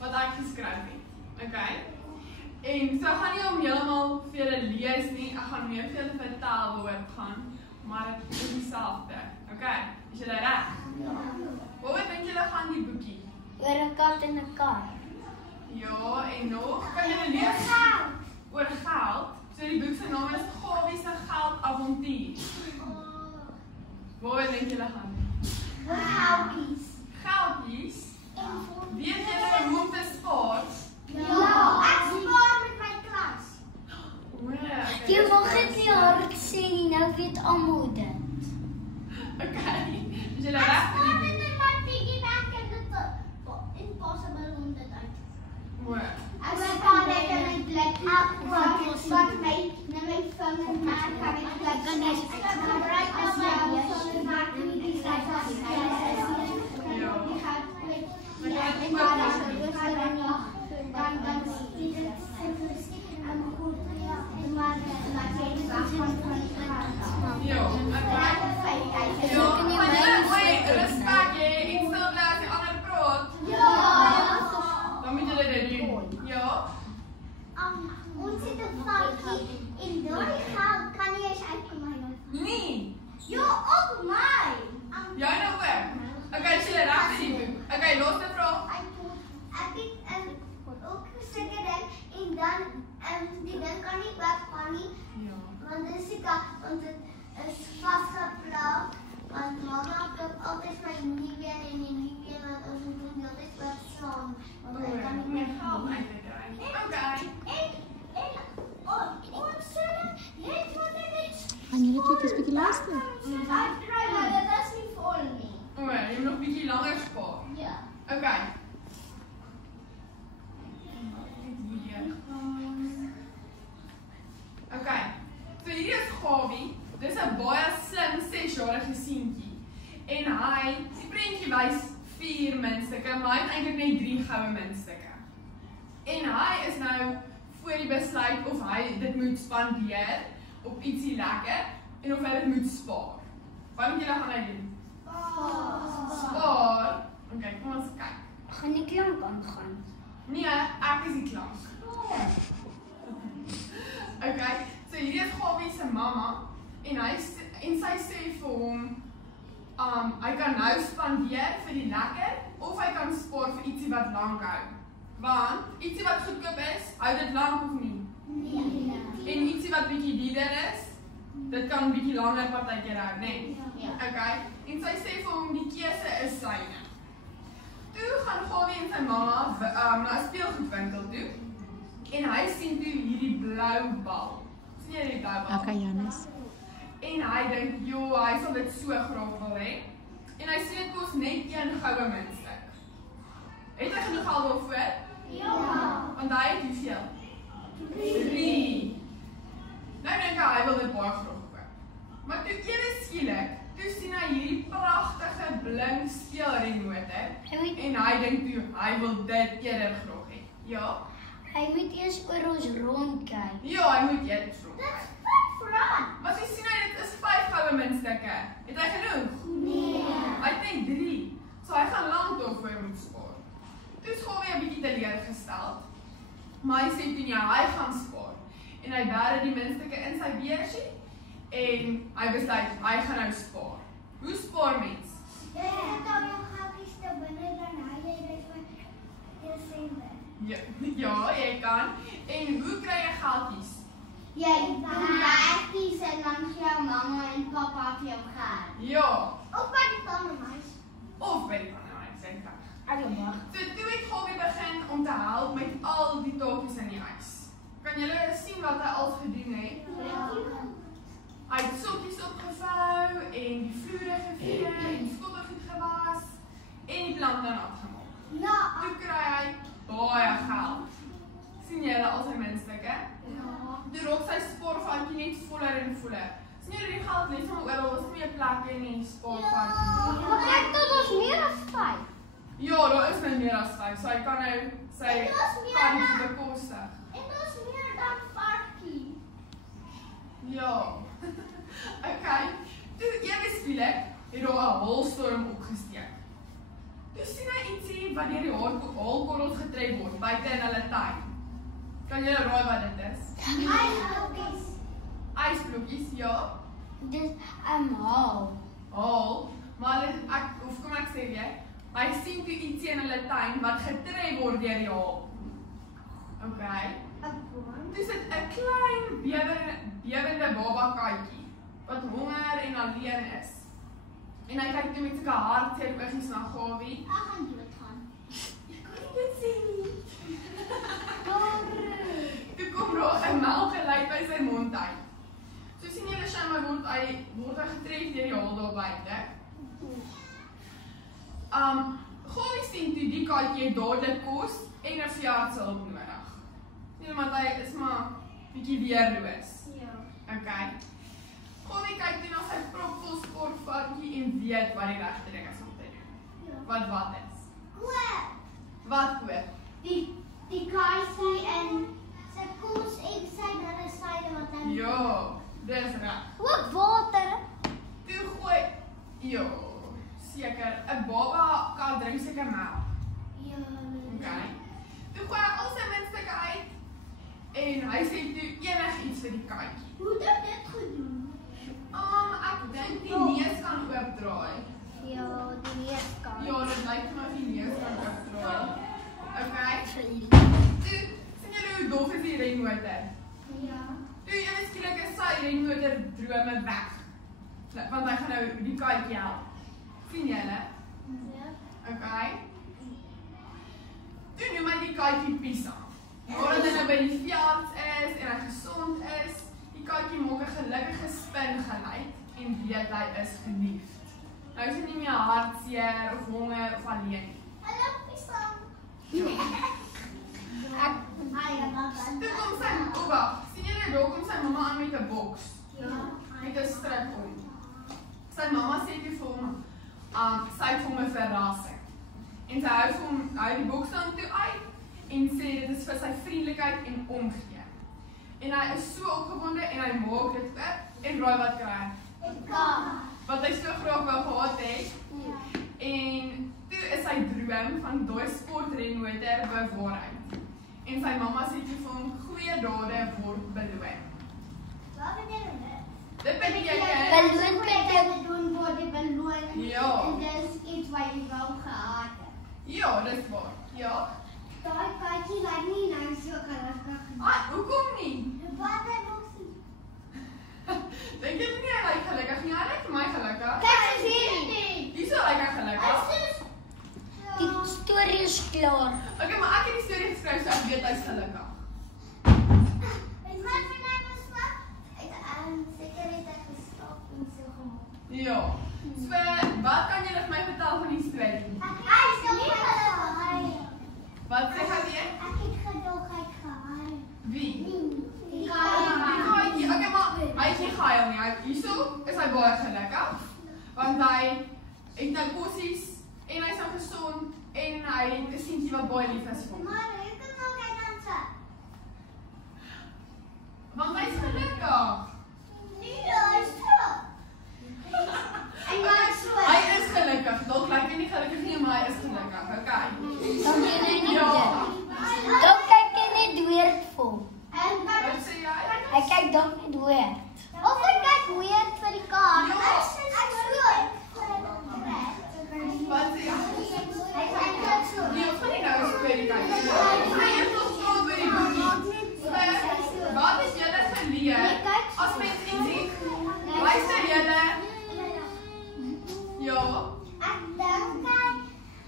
wat ek geskryf het. Okay? En so ek gaan nie om heeltemal vir julle lees nie, ek gaan meer vir julle vertel waaroor dit gaan, maar dit is dieselfde. Okay? Is julle reg? Ja. Waaroor dink julle gaan die boekie? Oor 'n kat en 'n kar. Ja, en nog, kan julle lees? Oor geld. So die boek se naam is Gawie se Geldavontuur. Waaroor dink julle gaan? Geldjies. Geldjies? Weet julle hoe om te spaar? Ja, ek spaar met my klas. Jy mag dit nie hard sê nie, nou weet almal dit. Okay, is julle reg vir die boek? Ek spaar net in my blik. Wat my vinger maak, kan ek blik. Ek gebruik nou my vinger maak en die sake as jy ons het 'n foutjie en daai geld kan nie eens uitkom my nou. Nee. Ja, ook my. Jy nou ook. Okay, is julle reg vir die boek? Okay, laaste vraag. Ek het ook geseker ding en dan die ding kan nie weggaan nie. Ja. Want dit is want dit is vasgeplak. Want mamma koop altyd my nuwe een en die nuwe een wat ons moet altyd wat saam. Want ek kan nie meer geld uitkry. Okay. Gaan jullie net 'n bietjie luister? Ek kry maar dit is nie vol nie. Okay, jy moet nog 'n bietjie langer spaar. Ja. Okay. Okay. So hierdie is Gawie. Dis 'n baie slim 6-jarige seentjie. En die prentjie wys 4 muntstukke, maar hy het eintlik net 3 goue muntstukke. En hy is nou voor die besluit of hy dit moet spandeer op ietsie lekker en of hy dit moet spaar. Wat moet julle gaan doen? Spaar. Okay, kom ons kyk. Gaan die klank aangaan? Nee, ek is die klank. Okay, so hierdie is Gawie se mamma en sy sê vir hom hy kan nou spandeer vir die lekker of hy kan spaar vir ietsie wat lank hou. Want ietsie wat goedkoop is, hou dit lank of nie? Nee. En ietsie wat bietjie duurder is, dit kan bietjie langer partykeer hou, nee? Ja. Okay, en sy sê vir hom die keuse is syne. Toe gaan Gawie en sy mamma na 'n speelgoedwinkel toe en hy sien toe hierdie blou bal. Sien jy die blou bal? Okay, Janus. En hy dink, "Jo, hy sal dit so graag wil hê." En hy sê dit kos net 1 goue muntstuk. Het hy genoeg geld daarvoor? Ja. Want hy het hoeveel? 3. Nou dink hy wil dit baie graag koop. Maar toe ewe skielik, toe sien hy hierdie pragtige blink speelrenmotor en hy dink toe hy wil dit eerder graag hê. Ja? Hy moet eers oor ons rondkyk. Ja, hy moet eers rond. Dis 5 rand. Maar jy sien hy, dit is 5 goue muntstukke. Het hy genoeg? Nee. Hy het net 3. So hy gaan lank daarvoor moet spaar. Toe is Gawie 'n bietjie teleurgesteld. Maar hy sê toe nie, hy gaan spaar. En hy bêre die muntstukke in sy beursie en hy besluit hy gaan nou spaar. Hoe spaar mens? Jy het al jou geldjies te binne dan hy dit vir Desember. Ja, jy kan. En hoe kry jy geldjies? Jy doen werkies en dan gee jou mamma en papa vir jou geld. Ja, Of by die tandemeis. of by die tandemeis, sê ek. Allemag. So toe het Gawie begin om te help met al die takies in die huis. Kan julle sien wat hy al gedoen het? Ja. Hy het sokkies opgevou en die vloere gevee en skotte goed gewas en die plante nat gemaak. Ja. Toe kry hy baie geld. Sien julle al sy muntstukke? Ja. Toe raak sy spaarvatjie net voller en voller. Sien julle die geld lê sommer oral, daar's nie 'n plek in die spaarvatjie. Maar kyk tot ons meer as 5. Ja, daar is nou meer as 5, so hy kan nou sy En daar's meer kantjie dan- bekostig. En daar's meer dan 5. Ja. Okay. Toe ewe skielik het daar 'n haalstorm opgesteek. Toe sien hy ietsie wat deur die haalkorrels getrek getref word buite in hulle tuin. Kan julle raai wat dit is? Ijsblokjes. Ysblokkies, ja. Dis 'n haal. Haal, maar kom ek sê jy, hy sien toe iets in hulle tuin wat getref word deur die haal. Okay. Dis 'n klein bewende baba katjie wat honger en alleen is. En hy kyk toe met sulke hartseer oogies na Gawie. Ek gaan doodgaan. Ek kan nie dit sê nie. Toe kom daar 'n melkgeluid by sy mond uit. So sien julle Shama word hy getref deur die haal daar buite. Gawie sien toe die katjie het dadelik kos en 'n veeartshulp nodig. Nee, want hy is maar bietjie weerloos. Ja. Okay. Gawie kyk toe na sy propvol sportvarkie en weet wat die regte ding is om te doen. Ja. Wat is? Koop. Wat koop? Die katjie en sy kos en sy syde wat dan. Ja, dis reg. Ook water. Toe gooi, ja, seker, 'n baba kan drink seker melk. Ja. Okay. Toe gooi hy al sy minstukke uit en hy sê toe enigiets vir die katjie. Hoe het dit gedoen? Ek dink die neus kan oopdraai. Ja, die neus kan. Ja, dit lyk vir my die neus kan oopdraai. Okay. Toe sien julle hoe dof is die renmotor? Ja. Toe ewe skielik is sy renmotor drome weg. Want hy gaan nou die katjie help. Sien julle? Ja. Okay. Toe noem hy die katjie Pisa. Nadat hy nou by die veearts is en hy gesond is, die katjie maak 'n gelukkige spin geluid en weet hy is geliefd. Nou is hy nie meer hartseer of honger of alleen nie. Hallo Pisa. Toe kom sy, wag, sien julle daar kom sy mamma aan met 'n boks. Ja. Met 'n stryk om. Sy mamma sê toe vir hom, sy het vir hom 'n verrassing. En sy hou die boks dan toe uit en sê dit is vir sy vriendelikheid en omgee. En hy is so opgewonde en hy maak dit oop en raai wat kry hy? 'n kaart. Wat hy so graag wou gehad het. En toe is sy droom van daai sportrenmotor bewaarheid. En sy mamma sê toe vir hom, goeie dade word beloon. Wat bedoel dit? Dit beteken Beloon doen word die beloon. Ja. En dis iets wat jy wou gehad het. Ja, dis waar. Ja. Daai katjie lyk nie nou so gelukkig nie. Hoekom nie? Wat het boksie? Dink jy nie hy lyk gelukkig nie? Hy lyk vir my gelukkig. Kyk eens hier. Hierso lyk hy gelukkig. Die storie is klaar. Okay, maar ek het die storie geskryf so ek weet hy's gelukkig. Is wat vir nou was wat? Ek seker het ek gestop en so gemaak. Ja. So, wat kan jy vir my vertel van die storie? Hy is nog nie gehuil. Wat sê hy weer? Ek het gedog hy gehuil. Wie? Die Die katjie. Okay, maar hy het nie gehuil nie. Hierso is hy baie gelukkig. Want hy het nou kossies en hy's nou gesond en hy het 'n seentjie wat baie lief is vir hom. Maar hoe kan nou kyk dan so? Want hy's gelukkig. Nee, hy is terug. En maar so. Hy is gelukkig. Dalk lyk hy nie gelukkig nie, maar hy is gelukkig. Okay. Dan jy net Ja. Dan kyk jy net weer vol. En Wat sê jy? hy kyk dan net weer. Of hy kyk weer vir die kaart. Ja. Ek so. Wat sê jy? Hy kyk so. Nee, ons gaan nie nou 'n storie kyk nie. Ons gaan eers nog praat oor die boekie. Wat is julle geleer? As mens iets het, luister julle. Ja. Ek dink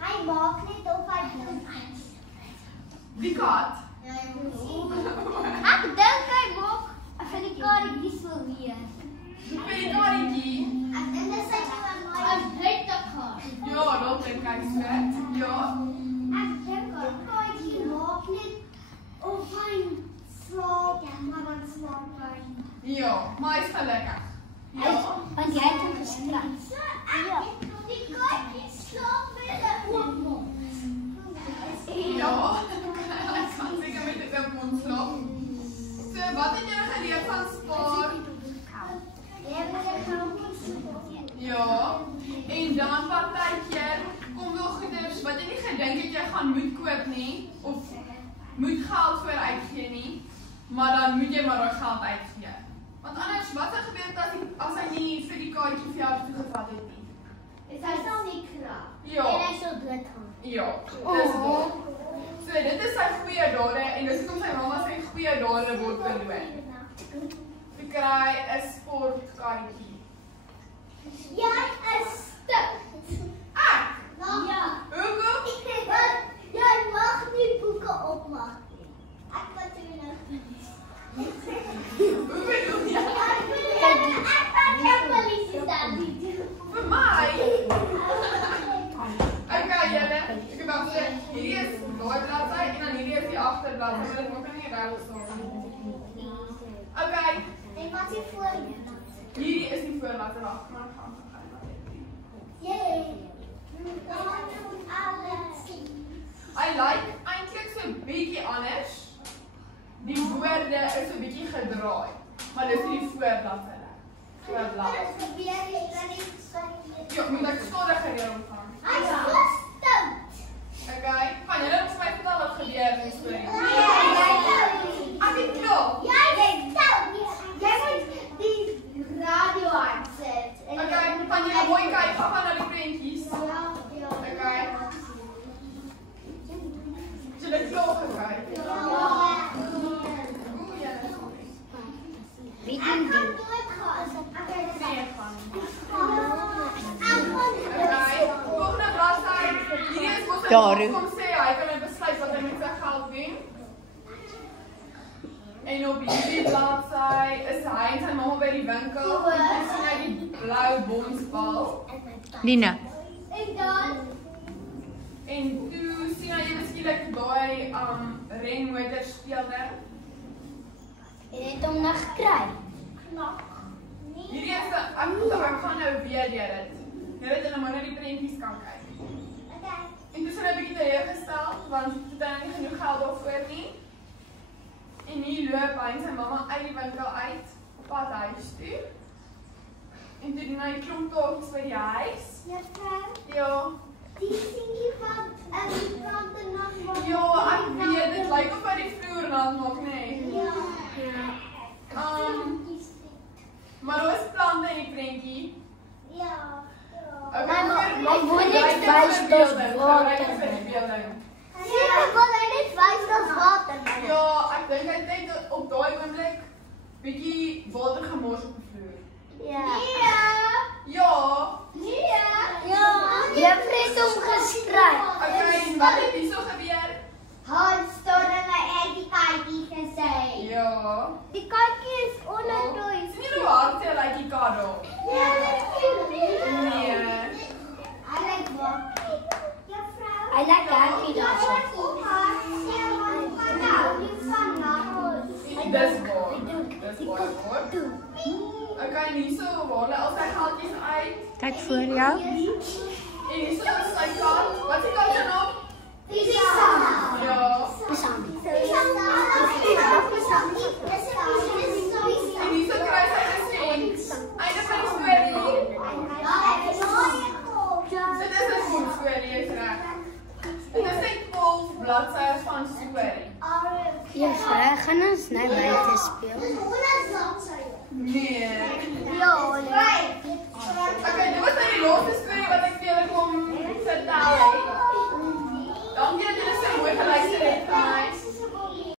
hy maak net of hy doen. Die kat. Ek dink hy maak vir die karretjies wil weer. Vir die karretjie. Ek dink dit is net 'n regte kaart. Ja, dalk dink hy so. Ja. Ek dink hy maak net of hy slaap, maar dan slaap hy. Ja, maar hy's gelukkig. Ja. Want jy het hom gestraf. Ja. Die katjie slaap met 'n oop mond. Ja. Hy kan seker met 'n oop mond slaap. So, wat het julle geleer van spaar? Ja. En dan partykeer kom wel goeders wat jy nie gedink het jy gaan moet koop nie of moet geld voor uitgee nie, maar dan moet jy maar daai geld uitgee. Want anders, wat sal gebeur as hy nie vir die kaartjie vir jou toegevat het nie? Hy sal nie krap. Ja. En hy sal doodgaan. Ja, dis dit. So dit is sy goeie dade en dis hoekom sy mamma sy goeie dade word beloon. Sy kry 'n sportkaartjie. Jy is stout. Ek? Ja. Hoekom? Jy mag nie boeke opmaak nie. Ek wat jy nou Hoe bedoel jy? ek kan polisie staan nie doen. Vir my? Okay, julle, ek het al gesê, hierdie is daai bladsy en dan hierdie is die agterbladsy, maar dit maak nie reg so. Okay, En wat is voor jou? hierdie is die voorblad en agterblad gaan. Jee. Dan moet alles sien. I like eintlik so 'n bietjie anders. Die woorde is so 'n bietjie gedraai, maar dis nie die voorblad hulle. Voorblad. Ja, moet ek stadiger hier omgaan. Hy is stout. Okay, gaan julle ons my vertel wat gebeur in die storie? Ek het klaar. Jy is stout. Jy moet die radio aansit. Okay, gaan julle mooi kyk, gaan na die prentjies. Ja. Okay. Julle klaar gekyk. Oeh, ja, dis sorry. Wie doen dit? Nee, gaan. Ek gaan Okay, volgende bladsy. Hierdie is mos Daar. kom sê hy kan net besluit wat hy met sy geld doen. En op hierdie bladsy is hy en sy mamma by die winkel en sien hy die blou bonsbal. Lina. En dan En toe sien hy skielik daai renmotor speelde. en het hom nog gekry. Knak. Hierdie is 'n ek gaan nou weer deur dit. Net dat julle maar net die prentjies kan kyk. Okay. En dis 'n bietjie teleurgestel want dit het nie genoeg geld daarvoor nie. En hier loop hy en sy mamma uit die winkel uit op pad huis toe. En toe doen hy 'n klomp takies by die huis. Juffrou, Ja. die seentjie van de nacht. Ja, ek weet dit lyk of hy die vloer nat maak, nê. Ja. Maar daar is plante in die prentjie. Ja. Okay, Hy wil net wys dat water. Seker wil hy net wys dat water. Ja, ek dink hy het op daai oomblik bietjie water gemors op die vloer. Ja. Ja. Ja. Juffrou het hom gestryk. Okay, wat het hierso gebeur? Hans storm my die katjie gesê. Ja. Die katjie is onder toe. Sien jy hoe hard sy lyk die kat daar? Ja, Nee. I like what? Juffrou. I like happy daarso. Dis waar. Dis baie goed. Okay, en hierso waar hulle al sy geldjies uit. Kyk voor jou. En hierso is sy kat. Wat is die kat se naam? Pisa. Ja. En hierso kry sy 'n geskenk. Einde van die storie. Dit is 'n goeie storie, is reg. Dit is net 12 bladsye van storie. Juffrou, gaan ons nou buite speel? Nee. Ja, Okay, dit was nou die laaste storie wat ek vir julle kom vertel het. Dankie dat julle so mooi geluister het.